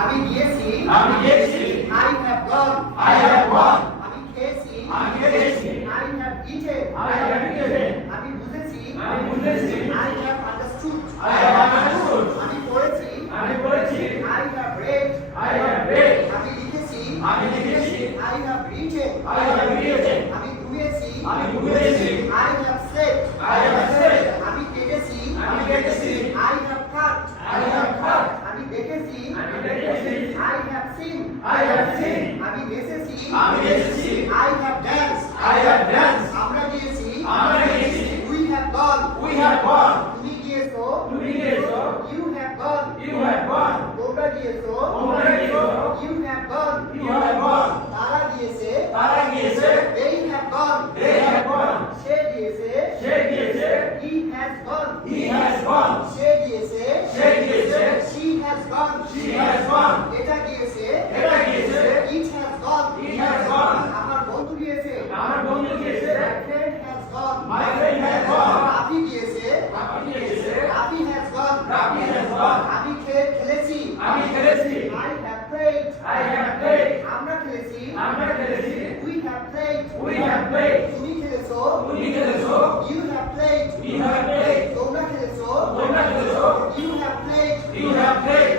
আমি গিয়েছি আমি গিয়েছি I have gone I have gone আমি খেয়েছি আমি খেয়েছি I have eaten I have eaten আমি বুঝেছি আমি বুঝেছি I have understood I have understood আমি পড়েছি আমি পড়েছি I have read I have read আমি লিখেছি আমি লিখেছি I have written I have written আমি ঘুমিয়েছি আমি ঘুমিয়েছি I have slept I have slept আমি কেটেছি আমি কেটেছি I have cut I have cut আমি দেখেছি আমি দেখেছি I have seen I have seen আমি নেচেছি আমি নেচেছি I have danced I have danced আমরা গিয়েছি আমরা গিয়েছি We have gone We have gone তুমি গিয়েছো তুমি গিয়েছো You have gone You have gone তোমরা গিয়েছো তোমরা গিয়েছো You have gone You have gone তারা গিয়েছে তারা গিয়েছে They have gone They have gone সে গিয়েছে সে গিয়েছে He has gone He has gone সে গিয়েছে সে গিয়েছে She has gone She has gone এটা গিয়েছে এটা গিয়েছে It has gone It has gone আমার বন্ধু গিয়েছে আমার বন্ধু গিয়েছে My friend has gone My friend has gone Rafi গিয়েছে আপনি গিয়েছে Rafi has gone Rafi has gone আমি খেলেছি আমি খেলেছি I have played I have played আমরা খেলেছি আমরা খেলেছি We have played We have played তুমি খেলেছো তুমি খেলেছো You have played You have played তোমরা খেলেছো তোমরা খেলেছো You have played You have played